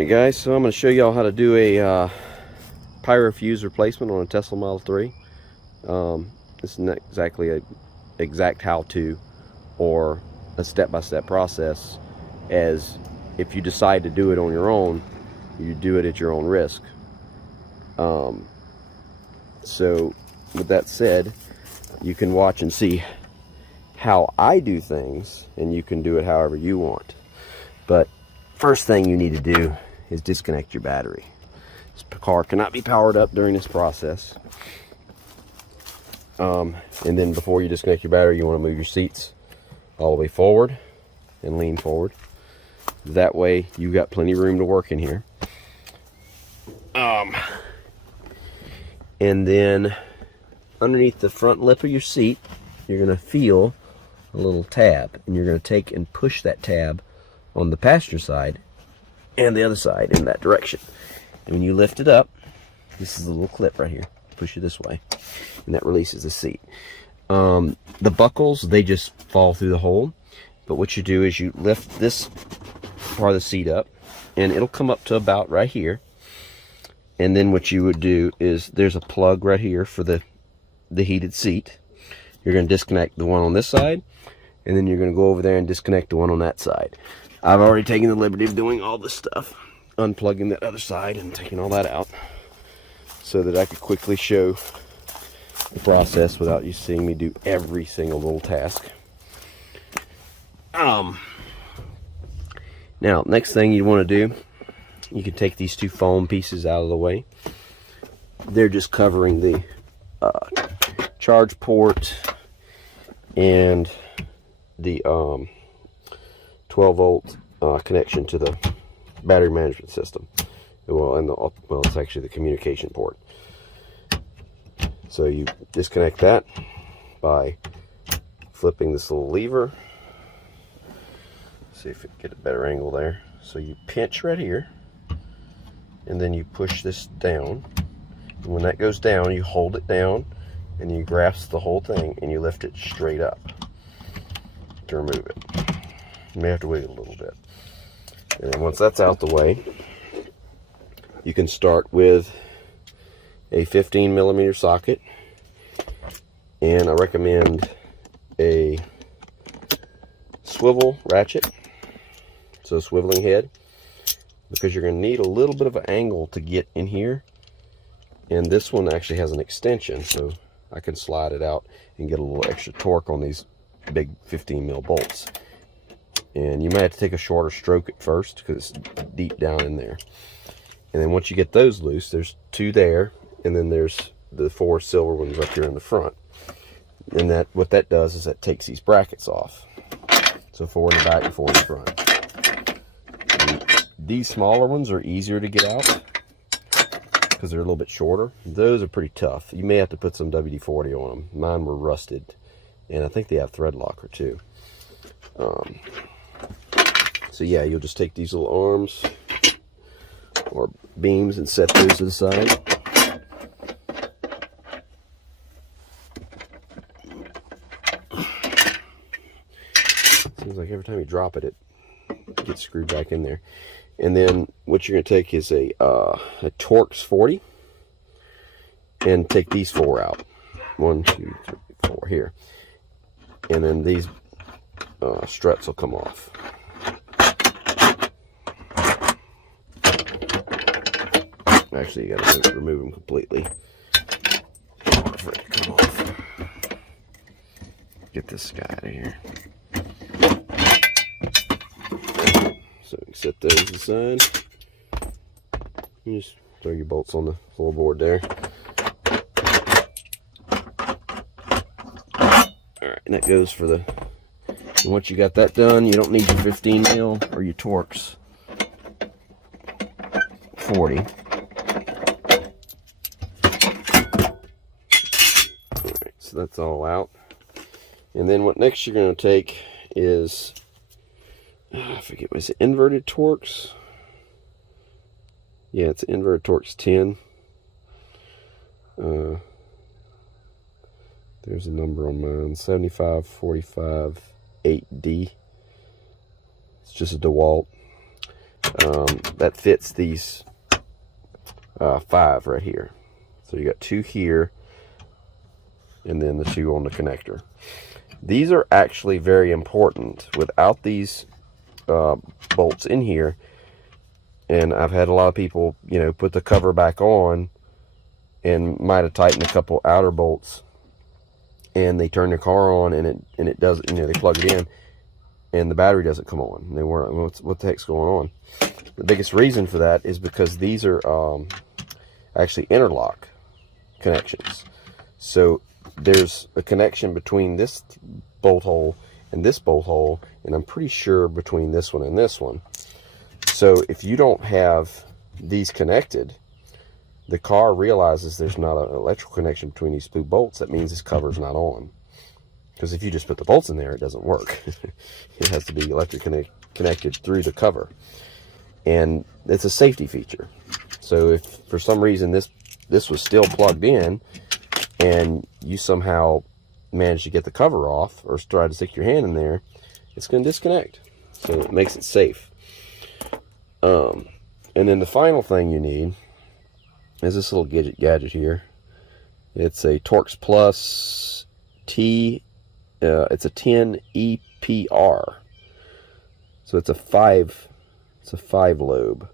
Alright guys, so I'm going to show y'all how to do a Pyro fuse replacement on a Tesla Model 3. This is not exactly a exact how-to or a step-by-step process, as if you decide to do it on your own, you do it at your own risk. So with that said, you can watch and see how I do things, and you can do it however you want. But first thing you need to do is disconnect your battery. This car cannot be powered up during this process. And then before you disconnect your battery, you want to move your seats all the way forward and lean forward. That way you got plenty of room to work in here. And then underneath the front lip of your seat, you're going to feel a little tab, and you're going to take and push that tab on the passenger side and the other side in that direction. And when you lift it up, this is a little clip right here. Push it this way, and that releases the seat. The buckles, they just fall through the hole. But what you do is you lift this part of the seat up, and it'll come up to about right here. And then what you would do is, there's a plug right here for the heated seat. You're going to disconnect the one on this side, and then you're going to go over there and disconnect the one on that side. I've already taken the liberty of doing all this stuff, unplugging that other side and taking all that out, so that I could quickly show the process without you seeing me do every single little task. Now, next thing you want to do, you can take these two foam pieces out of the way. They're just covering the charge port and the 12-volt connection to the battery management system. Well, it's actually the communication port. So you disconnect that by flipping this little lever. See if we can get a better angle there. So you pinch right here, and then you push this down. And when that goes down, you hold it down, and you grasp the whole thing, and you lift it straight up to remove it. You may have to wiggle a little bit. And then once that's out the way, you can start with a 15mm socket, and I recommend a swivel ratchet, so a swiveling head, because you're going to need a little bit of an angle to get in here. And this one actually has an extension, so I can slide it out and get a little extra torque on these big 15mm bolts. And you may have to take a shorter stroke at first because it's deep down in there. And then once you get those loose, there's two there, and then there's the 4 silver ones up here in the front. And that, what that does is that takes these brackets off. So 4 in the back and 4 in the front. And these smaller ones are easier to get out because they're a little bit shorter. Those are pretty tough. You may have to put some WD-40 on them. Mine were rusted, and I think they have thread locker too. So yeah, you'll just take these little arms or beams and set those to the side. Seems like every time you drop it, it gets screwed back in there. And then what you're going to take is a Torx 40, and take these 4 out. 1, 2, 3, 4 here. And then these struts will come off. Actually, you got to remove them completely for it to come off. Get this guy out of here. So you can set those aside. You just throw your bolts on the floorboard there. Alright, and that goes for the... And once you got that done, you don't need your 15mm or your Torx 40. Alright, so that's all out. And then what next you're going to take is... I forget, was it inverted Torx? Yeah, it's inverted Torx 10. There's a number on mine, 7545 8D. It's just a DeWalt. that fits these 5 right here. So you got 2 here, and then the 2 on the connector. These are actually very important. Without these bolts in here, and I've had a lot of people, you know, put the cover back on and might have tightened a couple outer bolts, and they turn their car on and it doesn't, you know, they plug it in and the battery doesn't come on. And they weren't, what the heck's going on? The biggest reason for that is because these are actually interlock connections. So there's a connection between this bolt hole and this bolt hole, and I'm pretty sure between this one and this one. So if you don't have these connected, the car realizes there's not an electrical connection between these 2 bolts. That means this cover's not on. Because if you just put the bolts in there, it doesn't work. It has to be electrically connected through the cover. And it's a safety feature. So if for some reason this was still plugged in and you somehow manage to get the cover off or try to stick your hand in there, it's going to disconnect. So it makes it safe. And then the final thing you need is this little gadget here. It's a Torx Plus T. It's a 10 EPR. So it's a 5 lobe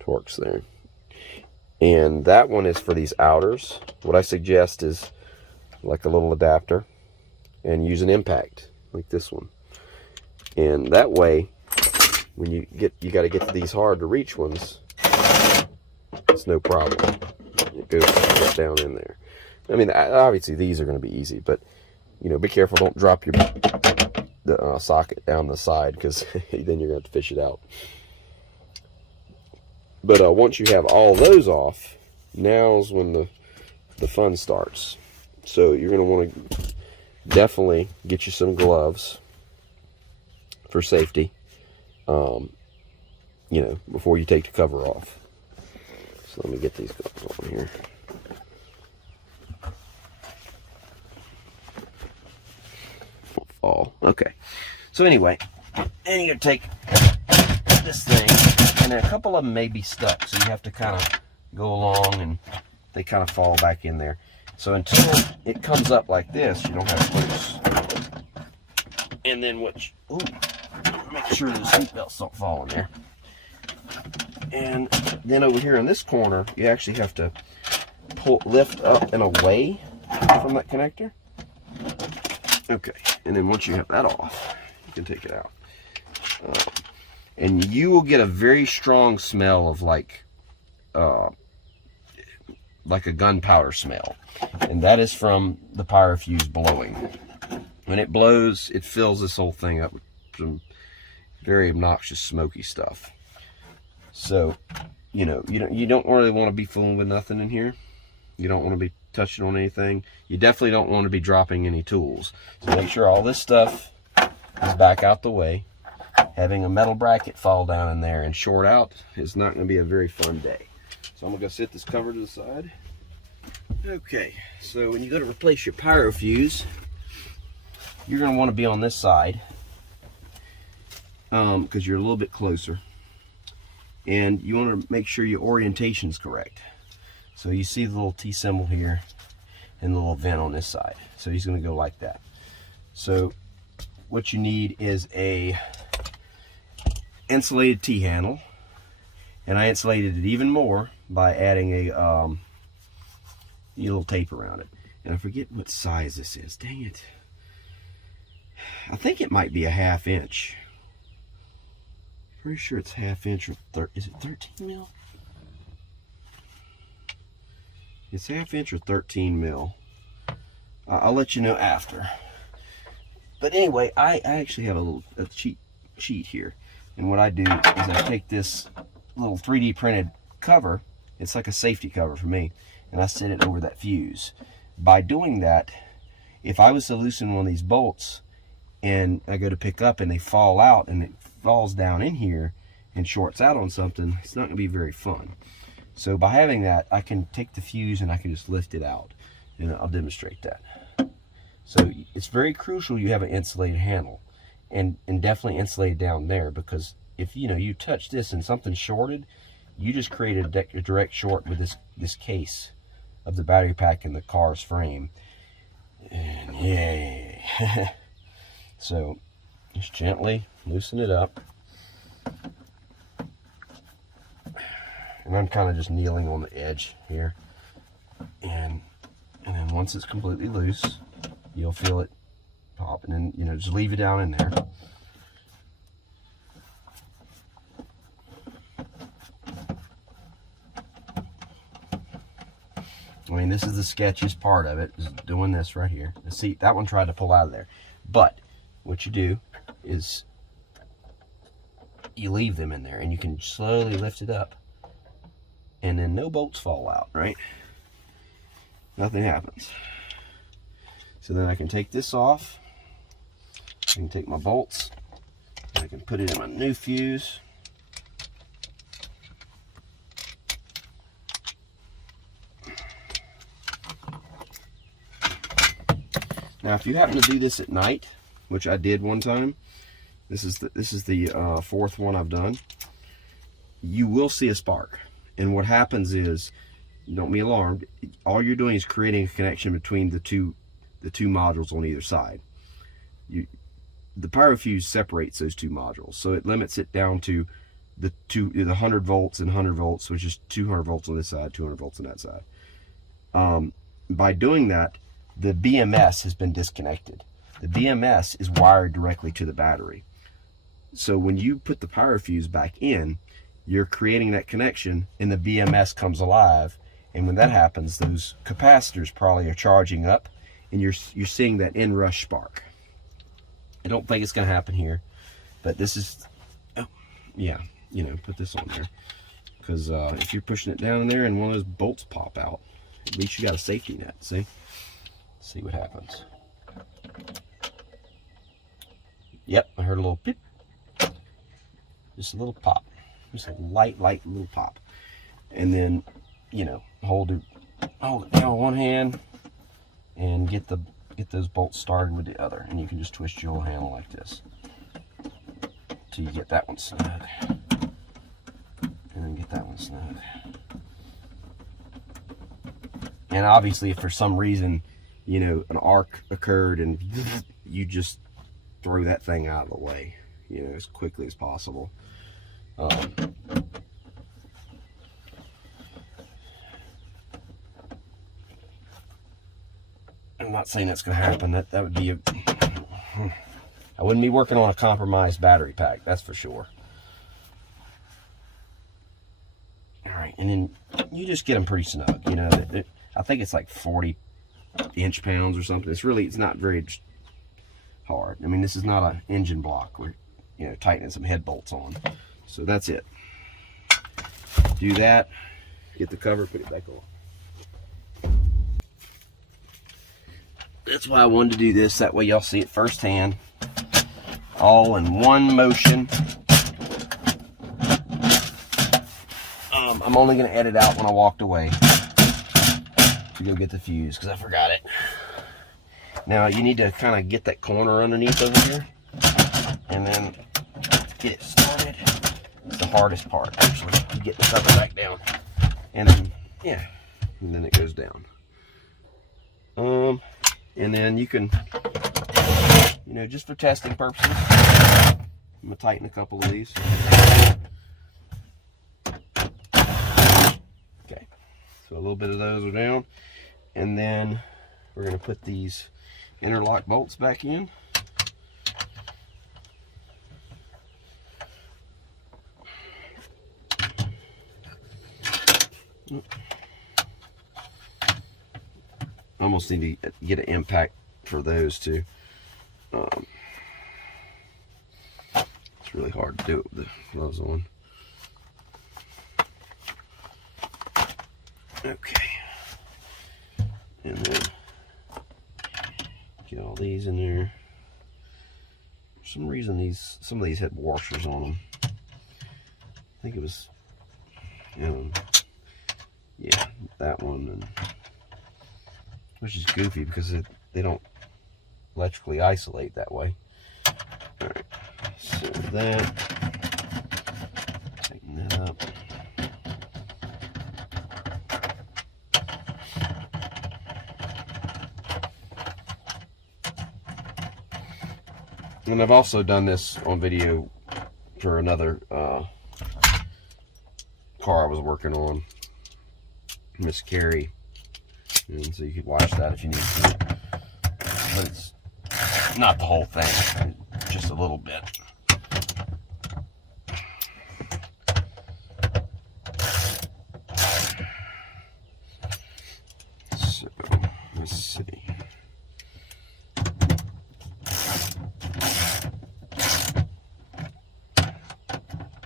Torx there. And that one is for these outers. What I suggest is like a little adapter and use an impact like this one. And that way, when you got to get to these hard to reach ones, it's no problem. It goes right down in there. I mean, obviously these are going to be easy, but you know, be careful. Don't drop the socket down the side, because then you're going to have to fish it out. But once you have all those off, now's when the fun starts. So you're going to want to definitely get you some gloves for safety, you know, before you take the cover off. So let me get these gloves on here. Won't fall. Okay. So anyway, then you're going to take this thing, and a couple of them may be stuck, so you have to kind of go along and they kind of fall back in there. So until it comes up like this, you don't have it loose. And then make sure the seatbelts don't fall in there. And then over here in this corner, you actually have to lift up and away from that connector. Okay, and then once you have that off, you can take it out. And you will get a very strong smell of like a gunpowder smell. And that is from the Pyro fuse blowing. When it blows, it fills this whole thing up with some very obnoxious smoky stuff. So, you know, you don't really want to be fooling with nothing in here. You don't want to be touching on anything. You definitely don't want to be dropping any tools. So make sure all this stuff is back out the way. Having a metal bracket fall down in there and short out is not going to be a very fun day. So I'm going to go set this cover to the side. Okay, so when you go to replace your Pyro fuse, you're going to want to be on this side because you're a little bit closer. And you want to make sure your orientation is correct. So you see the little T symbol here and the little vent on this side. So he's going to go like that. So what you need is a insulated T-handle. And I insulated it even more by adding a little tape around it. And I forget what size this is. Dang it. I think it might be a 1/2 inch. Pretty sure it's 1/2 inch or is it 13 mil? It's 1/2 inch or 13 mil. I'll let you know after. But anyway, I actually have a cheat sheet here. And what I do is I take this little 3D printed cover. It's like a safety cover for me. And I set it over that fuse. By doing that, if I was to loosen one of these bolts and I go to pick up and they fall out and it falls down in here and shorts out on something, it's not going to be very fun. So by having that, I can take the fuse and I can just lift it out. And I'll demonstrate that. So it's very crucial you have an insulated handle. and definitely insulated down there, because if you touch this and something's shorted, you just created a direct short with this case of the battery pack in the car's frame. And yay. So just gently loosen it up. And I'm kind of just kneeling on the edge here. And then once it's completely loose, you'll feel it pop. And then, just leave it down in there. I mean, this is the sketchiest part of it, is doing this right here. See, that one tried to pull out of there. But what you do is you leave them in there, and you can slowly lift it up. And then no bolts fall out, right? Nothing happens. So then I can take this off. I can take my bolts. I can put it in my new fuse. Now, if you happen to do this at night, which I did one time, this is the fourth one I've done, you will see a spark. And what happens is, don't be alarmed, all you're doing is creating a connection between the two modules on either side. The Pyro fuse separates those two modules, so it limits it down to the 100 volts and 100 volts, which is 200 volts on this side, 200 volts on that side. By doing that, the BMS has been disconnected. The BMS is wired directly to the battery. So when you put the Pyro fuse back in, you're creating that connection, and the BMS comes alive. And when that happens, those capacitors probably are charging up, and you're seeing that inrush spark. I don't think it's going to happen here, but this is, oh, yeah, put this on there, because if you're pushing it down in there and one of those bolts pop out, at least you got a safety net. See what happens. Yep, I heard a little pip. Just a little pop. Just a light little pop. And then, hold it down with one hand and get those bolts started with the other. And you can just twist your little handle like this till you get that one snug. And then get that one snug. And obviously, if for some reason, an arc occurred and you just throw that thing out of the way, as quickly as possible. I'm not saying that's going to happen. That would be I wouldn't be working on a compromised battery pack, that's for sure. All right, and then you just get them pretty snug. I think it's like 40 inch-pounds or something. It's not very hard. I mean, this is not an engine block. We're tightening some head bolts on. So that's it. Do that. Get the cover, put it back on. That's why I wanted to do this. That way y'all see it firsthand. All in one motion. I'm only going to edit out when I walked away to go get the fuse, because I forgot it. Now you need to kind of get that corner underneath over here and then get it started. It's the hardest part, actually. You get the cover back down, and then and then it goes down. And then you can, just for testing purposes, I'm gonna tighten a couple of these. Okay, so a little bit of those are down, and then we're gonna put these interlock bolts back in. Almost need to get an impact for those too. It's really hard to do it with the gloves on. Okay, and then get all these in there. For some reason, some of these had washers on them. I think it was, yeah, that one, and which is goofy because they don't electrically isolate that way. Alright, so that, tighten that up. And I've also done this on video for another car I was working on, Miss Carrie, and so you could watch that if you need to. But it's not the whole thing, just a little bit. So let's see.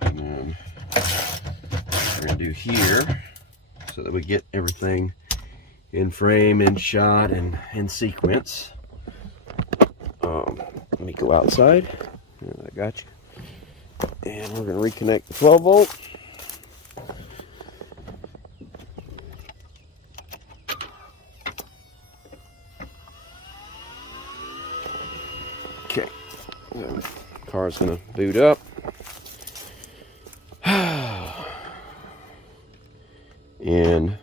And then we're gonna do here so that we get everything in frame, in shot, and in sequence. Let me go outside. I got you. And we're going to reconnect the 12 volt. Okay. The car's going to boot up. And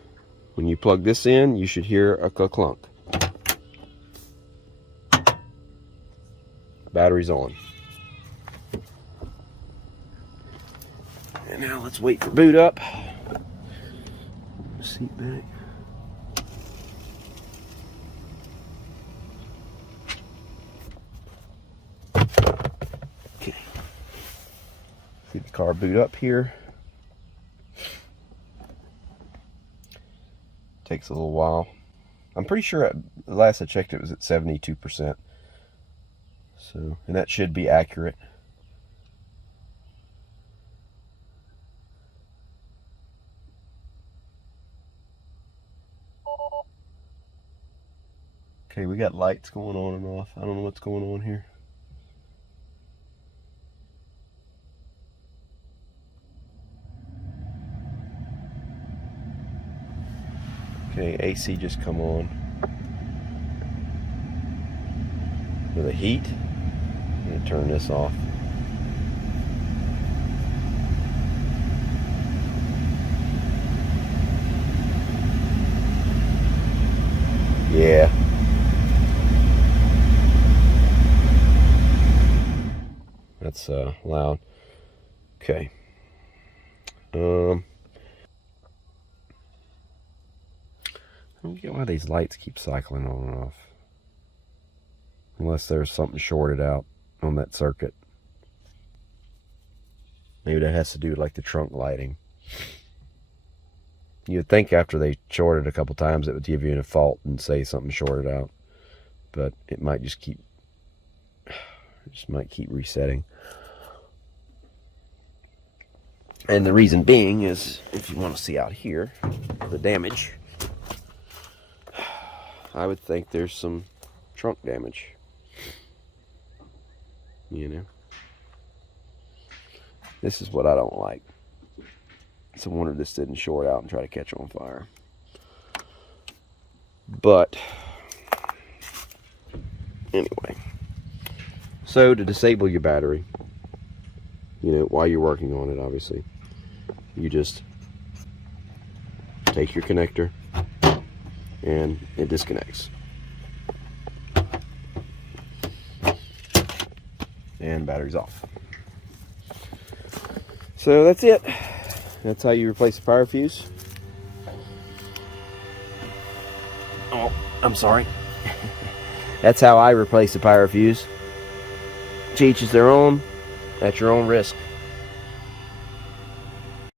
when you plug this in, you should hear a clunk. Battery's on. And now let's wait for boot up. Seat back. Okay. See the car boot up here. Takes a little while. I'm pretty sure the last I checked it was at 72%. So, and that should be accurate. Okay, we got lights going on and off. I don't know what's going on here. Okay, AC just come on. With the heat. I'm going to turn this off. Yeah. That's loud. Okay. I don't get why these lights keep cycling on and off. Unless there's something shorted out on that circuit. Maybe that has to do with like the trunk lighting. You'd think after they shorted a couple times it would give you a fault and say something shorted out. But it might just keep resetting. And the reason being is, if you want to see out here the damage, I would think there's some trunk damage. You know, this is what I don't like. It's a wonder this didn't short out and try to catch on fire. But anyway, so to disable your battery, you know, while you're working on it, obviously, you just take your connector and it disconnects. And battery's off. So that's it. That's how you replace the Pyro fuse. Oh, I'm sorry. That's how I replace the Pyro fuse. To each is their own, at your own risk.